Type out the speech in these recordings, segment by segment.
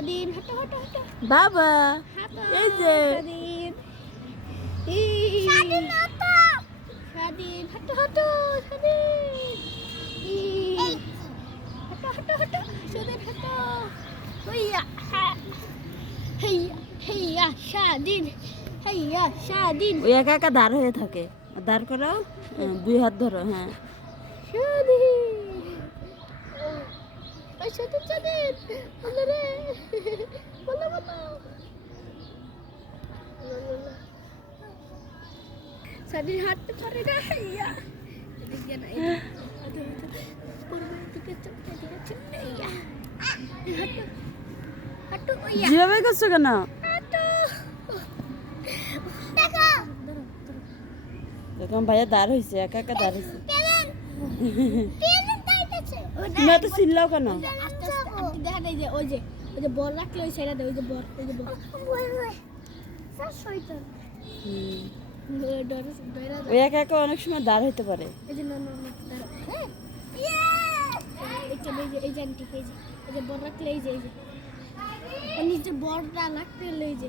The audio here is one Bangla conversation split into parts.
স্বাধীন হাঁটো হাঁটো হাঁটো বাবা হাঁটো এই যে স্বাধীন স্বাধীন হাঁটো স্বাধীন হাঁটো হাঁটো স্বাধীন হাঁটো হাঁটো হাঁটো স্বাধীন হাঁটো হইয়া হেইয়া হেইয়া স্বাধীন হেইয়া স্বাধীন ওই একা একা দাঁড় হয়ে থাকে দাঁড় করাও দুই হাত ধরো হ্যাঁ স্বাধীন ওই স্বাধীন স্বাধীন বলো রে বলো বলো স্বাধীন হাঁটতে পারে না হেইয়া এদিকে না এদিকে পূর্ব দিকে চলতে দিয়েছে হেইয়া হাঁটো হাঁটো ওইয়া যেভাবে করছো কেন হাঁটো দেখো দেখো ভাইয়া দাঁড় হয়েছে একা একা দাঁড় হয়েছে পেলেন তাইতেছে তুমি এত চিল্লাও কেন আস্তে আস্তে আপনি দেখা যায় যে ওই যে বল রাখলে ওই সাইডে ওই যে বল স্যার শয়তান ওই একা একা অনেক সময় দাঁড় হইতে পারে এই যে না না না হ্যাঁ এটা এই যে আন্টি এই যে বল রাখলে এই যে ও নিচে বলটা রাখতে এই যে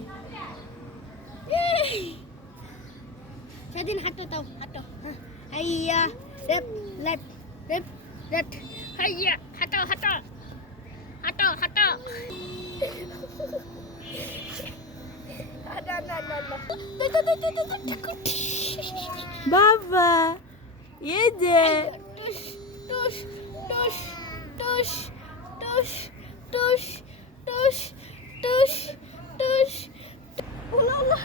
সেদিন হাঁটো তাও হাঁটো হাইয়া লেফট লেফট হাইয়া হাঁটো হাঁটো হাঁটো হাঁটো বাবা এই যে টুস টুস টুস টুস টুস টুস টুস টুস ওলা ওলা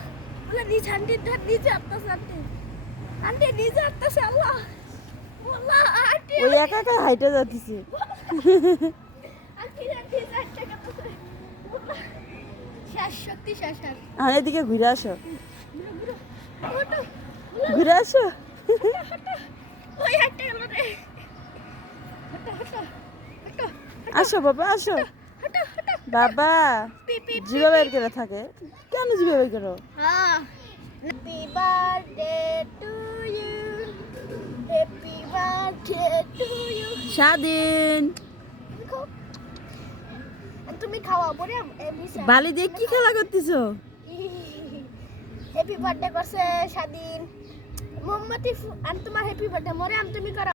ওলা নিচে নিচে আটতাছে আন্টি নিচে আটতাছে আল্লাহ ওলা আন্টি ওই একা একা হাইটে যাচ্ছে আন্টি আটটা কাটতাছে ওলা শেষ সত্যি শেষ আর আর এদিকে ঘুরে আসো ওটো ঘুরে আসো ওই হাঁটতে গেল রে হাঁটো হাঁটো হাঁটো আসো বাবা আসো হাঁটো হাঁটো বাবা পি পি জিভে বের করে থাকে কেন জিভে বের করো happy birthday to you happy birthday to you স্বাধীন তুমি খাওয়া পরে বালি দিয়ে কি খেলা করতেছো হ্যাপি বার্থডে করছে স্বাধীন মোমবাতি আমি তোমার হ্যাপি বার্থডে মরে আমি তুমি করো